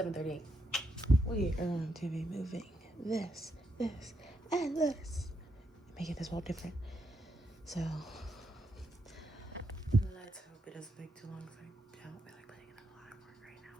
7:38. We are going to be moving this, and this. Making this world different. So, let's hope it doesn't take too long because I don't feel like putting in a lot of work right now.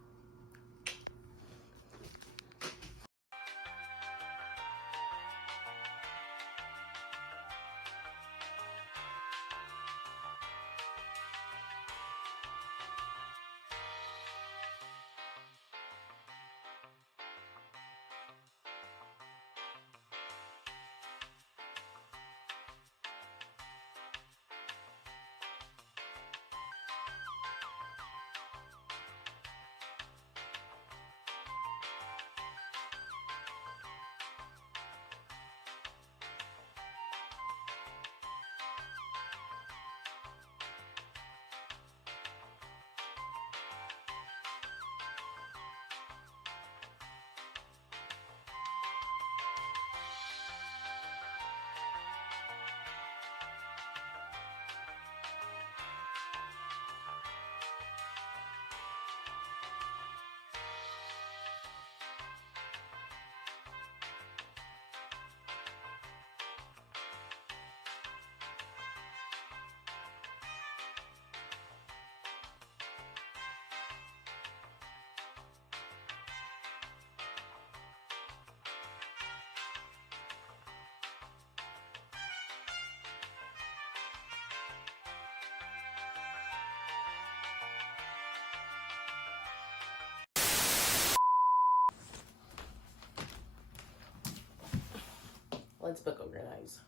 Let's book organize.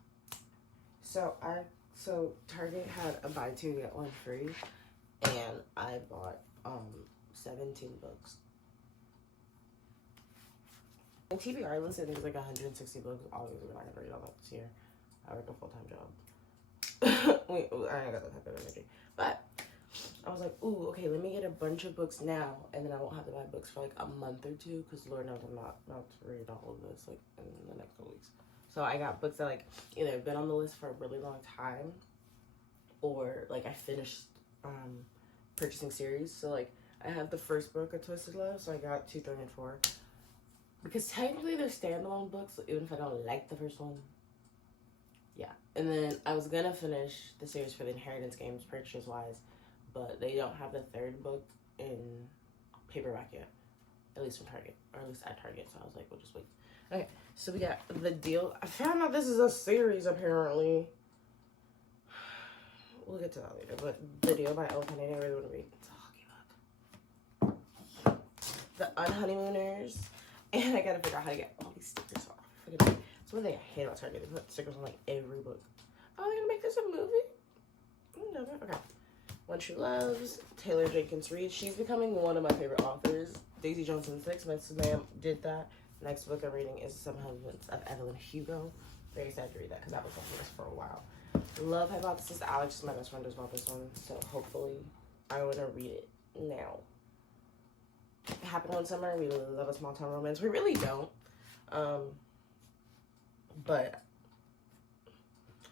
So Target had a buy two get one free, and I bought 17 books. And TBR list, I think it's like 160 books. Obviously, we're not gonna read all that this year. I work a full-time job. I ain't got that type of energy. But I was like, ooh, okay, let me get a bunch of books now, and then I won't have to buy books for like a month or two, because Lord knows I'm not to read all of this like in the next couple weeks. So I got books that like either have been on the list for a really long time, or like I finished purchasing series. So like I have the first book of Twisted Love, so I got 2, 3, and 4. Because technically they're standalone books, so even if I don't like the first one. Yeah. And then I was gonna finish the series for the Inheritance Games purchase wise, but they don't have the third book in paperback yet. At least from Target. Or at least at Target, so I was like, we'll just wait. Okay, so we got The Deal. I found out this is a series, apparently. We'll get to that later, but The Deal by Elle Kennedy, I really want to read. The Unhoneymooners. And I gotta figure out how to get all these stickers off. It's one thing I hate about Target. They put stickers on like every book. Oh, they're gonna make this a movie? Never. Okay. One True Loves, Taylor Jenkins Reid. She's becoming one of my favorite authors. Daisy Jones and Six, Miss Ma'am did that. Next book I'm reading is Some Husbands of Evelyn Hugo. Very excited to read that because that was on the list for a while. Love Hypothesis. Alex, my best friend, just bought this one, so hopefully I want to read it now. Happened one summer. We love a small town romance. We really don't, but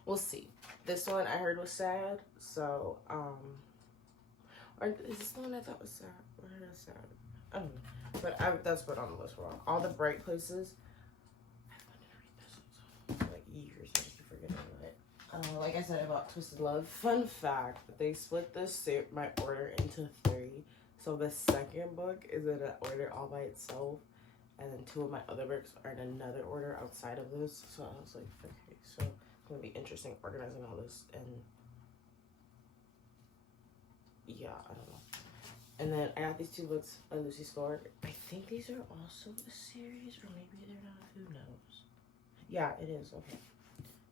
we'll see. This one I heard was sad, so or is this the one I thought was sad? Or I heard it was sad. I don't know, but that's what on the list for all the bright places. I wanted to read this for like years. I just keep forgetting it. Like I said, I bought Twisted Love. Fun fact: they split my order into 3. So the second book is in an order all by itself, and then 2 of my other books are in another order outside of this. So I was like, okay, so it's gonna be interesting organizing all this, and yeah, I don't know. And then I got these 2 books of Lucy Score. I think these are also a series, or maybe they're not. Who knows? Yeah, it is. Okay.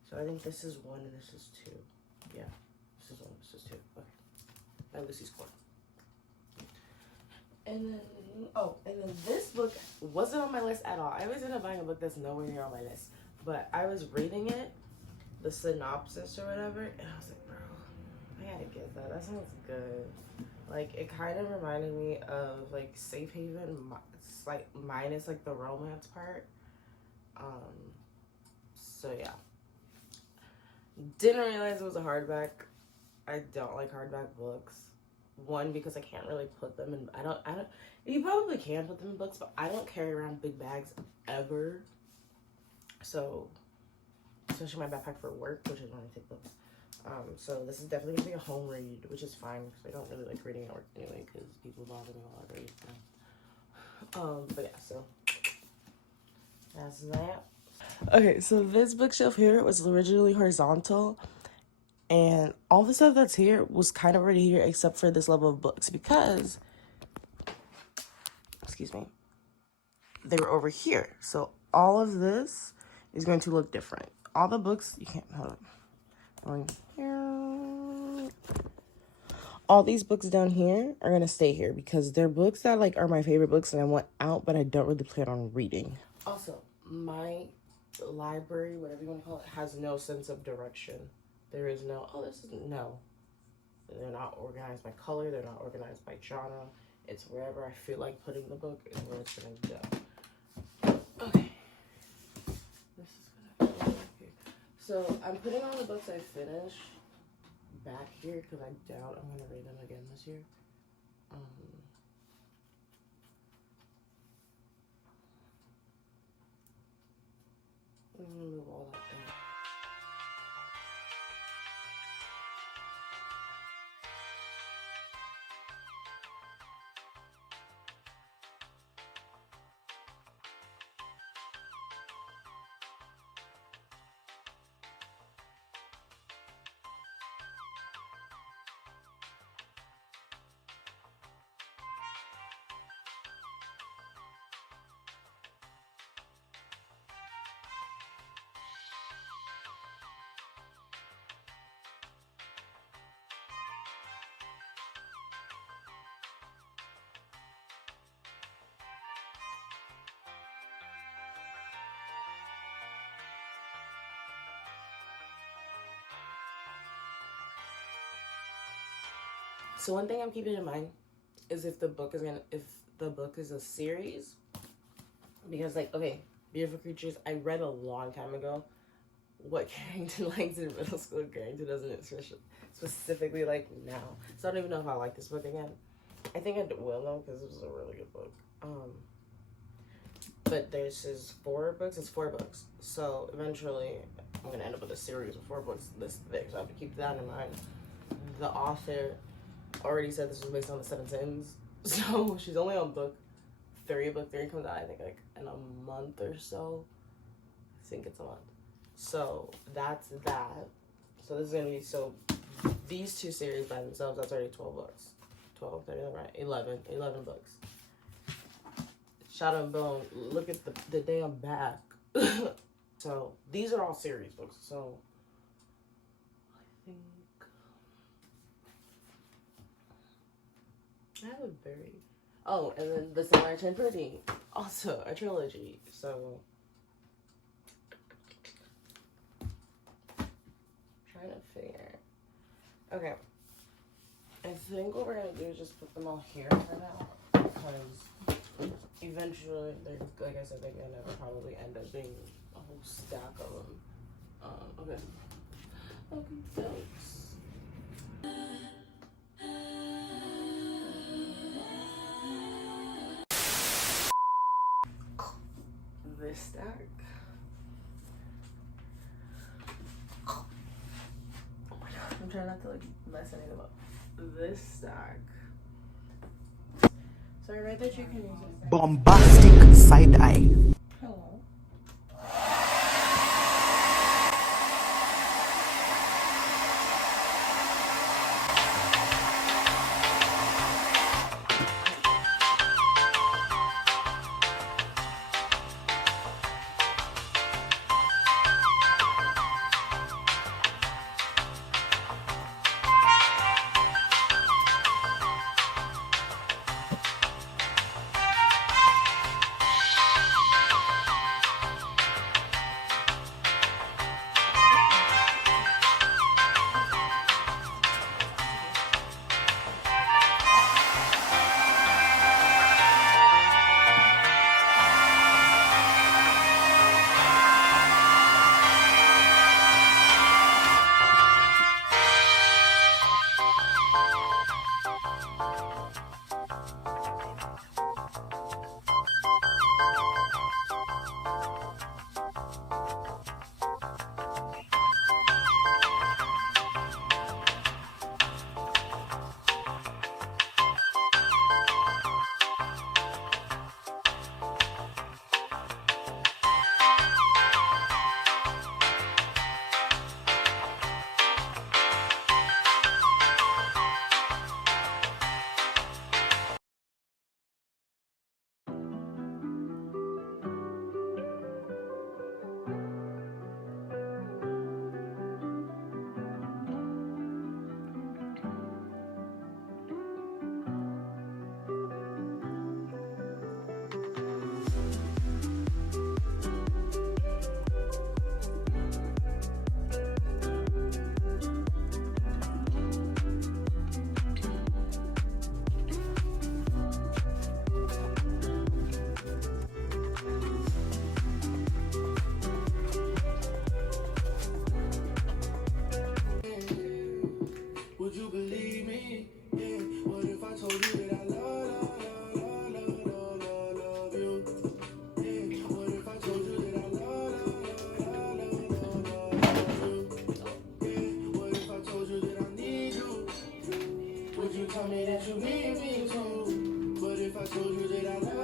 So I think this is 1 and this is 2. Yeah, this is 1. This is 2. Okay. By Lucy Score. And then this book wasn't on my list at all. I always end up buying a book that's nowhere near on my list. But I was reading it, the synopsis or whatever, and I was like, bro, I gotta get that. That sounds good. Like, it kind of reminded me of, like, Safe Haven. It's, like, minus, like, the romance part. So, yeah. Didn't realize it was a hardback. I don't like hardback books. One, because I can't really put them in. I don't. You probably can put them in books, but I don't carry around big bags ever. So, especially my backpack for work, which is when I take books. So this is definitely gonna be a home read, which is fine because I don't really like reading at work anyway because people bother me while I read. But yeah, so that's that. Okay, so this bookshelf here was originally horizontal, and all the stuff that's here was kind of already here except for this level of books because, excuse me, they were over here. So all of this is going to look different. All the books, you can't, hold on. Going here. All these books down here are going to stay here because they're books that like are my favorite books and I want out, but I don't really plan on reading. Also, my library, whatever you want to call it, has no sense of direction. There is no, oh, this is, no. They're not organized by color. They're not organized by genre. It's wherever I feel like putting the book is where it's going to go. Okay. This is going to go here. So I'm putting all the books I finished back here because I doubt I'm going to read them again this year. I'm going to move all that there. So one thing I'm keeping in mind is if the book is a series, because like, okay, Beautiful Creatures, I read a long time ago what Carrington likes in middle school. Carrington doesn't specifically like now. So I don't even know if I like this book again. I think I will though because this is a really good book. But there's his 4 books. It's 4 books. So eventually I'm gonna end up with a series of 4 books this thick. So I have to keep that in mind. The author already said this was based on the 7 Sins, so she's only on book 3. Book 3 comes out, I think, like in a month or so. I think it's a month. So that's that. So this is gonna be, so these 2 series by themselves, that's already 12 books. 12, 13, right? 11 books. Shadow and Bone, look at the damn back. So these are all series books. So I think I have a very, oh, and then The Summer I Turned Pretty, also a trilogy. So trying to figure. Okay, I think what we're gonna do is just put them all here for now because eventually, like I said, they're gonna probably end up being a whole stack of them. Okay. Okay, thanks. This stack. Oh my god, I'm trying not to like mess anything up. This stack. So I read that you can use it. Bombastic side eye. Hello. told me that you need me too. But if I told you that I love